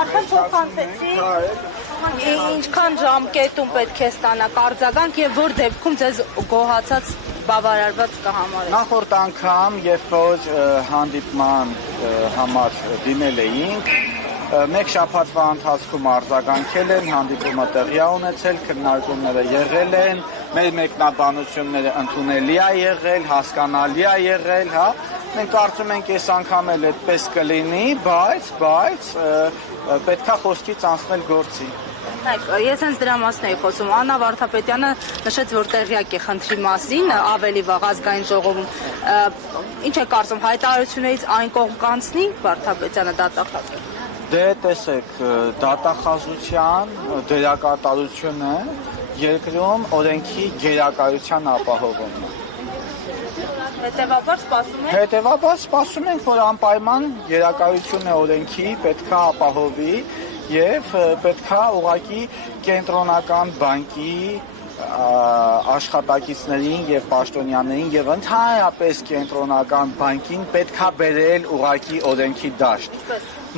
Արդեն փոխանցեցի։ Ինչքան ժամկետում պետք է ստանաք արձագանք եւ որ դեպքում ձեզ գոհացած բավարարված կհամարեք։ Նախորդ անգամ, երբ որ հանդիպման համար դիմել էինք, մեկ շաբաթվա ընթացքում արձագանքել են, հանդիպումը տեղի ունեցել, քննարկումները եղել են, մեր մեկնաբանությունները ընդունելի է եղել, հասկանալի է եղել, հա։ Մենք կարծում ենք այս անգամ էլ այդպես կլինի, բայց պետքա խոսքից անցնել գործի։ Ես հենց դրա մասն էի խոսում։ Աննա Վարդապետյանը նշեց, որ տեղյակ է խնդրի մասին, ավելի վաղ ազգային ժողովում։ Ինչ է կարծում, հայտարարություններից այն կողմ կանցնի Վարդապետյանը դատախազը։ Դե տեսեք, դատախազության դերակատարությունը երկրում օրենքի գերակայության ապահովումն է։ Հետևաբար սպասում ենք, որ անպայման գերակայությունը օրենքի պետքա ապահովի եւ պետքա ուղղակի կենտրոնական բանկի աշխատակիցներին եւ պաշտոնյաներին եւ ընդհանրապես կենտրոնական բանկին պետքա բերել ուղղակի օրենքի դաշտ։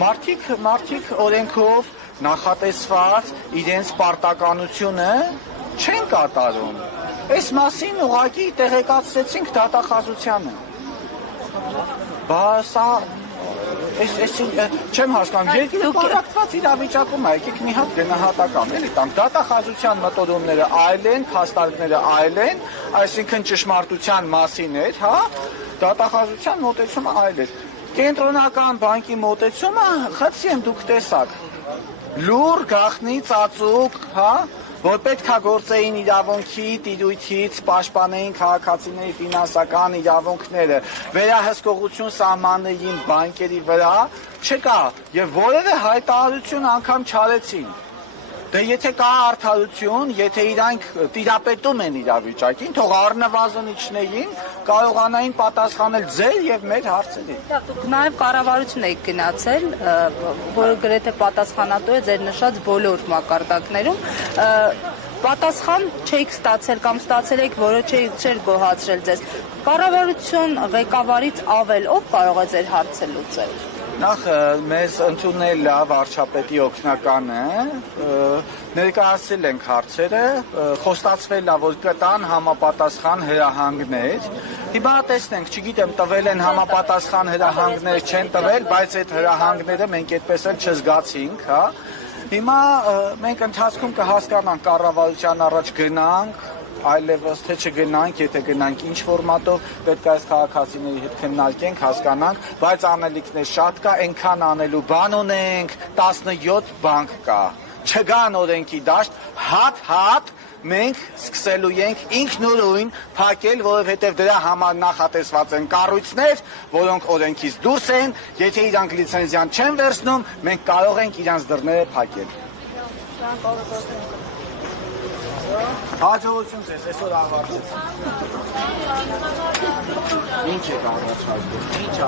Մարդիկ օրենքով նախատեսված իրենց պարտականությունը չեն կատարում։ Այս մասին ուղղակի տեղեկացրեցինք դատախազությանը։ Բայց չեմ հասկանում, երկրի պարակված իրավիճակում է, եկեք մի հատ գնահատական, էլի տանք, դատախազության մտորումները այլ են, փաստարկները այլ են, այսինքն ճշմարտության մասին էր, հա, դատախազության մոտեցումը այլ էր։ Կենտրոնական բանկի մոտեցումը, խցի եմ դուք տեսակ, լուր, գաղտնի, ծածուկ, հա, որ պետքա գործեին իրավունքի տիրույթից պաշտպանեին քաղաքացիների ֆինանսական իրավունքները, վերահսկողություն սահմանեին բանկերի վրա, չկա եւ որևէ հայտարարություն անգամ չարեցին։ Դե եթե կա արդարություն, եթե իրանք տիրապետում են իրավիճակին, թող առնվազն իջնեին, կարողանային պատասխանել ձեր եւ մեր հարցերին։ Նաեւ կառավարություն եք գնացել, որը գրեթե պատասխանատու է ձեր նշած բոլոր մակարդակներում, պատասխան չէիք ստացել կամ ստացել եք, որը չէր գոհացրել ձեզ։ Կառավարություն ղեկավարից ավել ով կարող է ձեր հարցը լուծել։ Նախ մեզ ընդունելա վարչապետի օգնականը, ներկայացրել ենք հարցերը, խոստացվել է, որ կտան համապատասխան հրահանգներ։ Հիմա տեսնենք, չգիտեմ, տվել են համապատասխան հրահանգներ, չեն տվել, բայց այդ հրահանգները մենք այդպես էլ չզգացինք, հա։ Հիմա մենք ընթացքում կհասկանանք կառավարության առաջ գնանք, այլևս թե չգնանք, եթե գնանք ինչ ֆորմատով, պետք է այս քաղաքացիների հետ քննարկենք, հասկանանք, բայց անելիքներ շատ կա, այնքան անելու բան ունենք, 17 բանկ կա, չգան օրենքի դաշտ, հատ մենք սկսելու ենք ինքնուրույն փակել, որովհետև դրա համար նախատեսված են կառույցներ, որոնք օրենքից դուրս են, եթե իրանք լիցենզիան չեն վերցնում, մենք կարող ենք իրանց դռները փակել։ Հաջողություն ձեզ, այսօր ավարտեց։ Ինչ եք առաջարկում, ինչ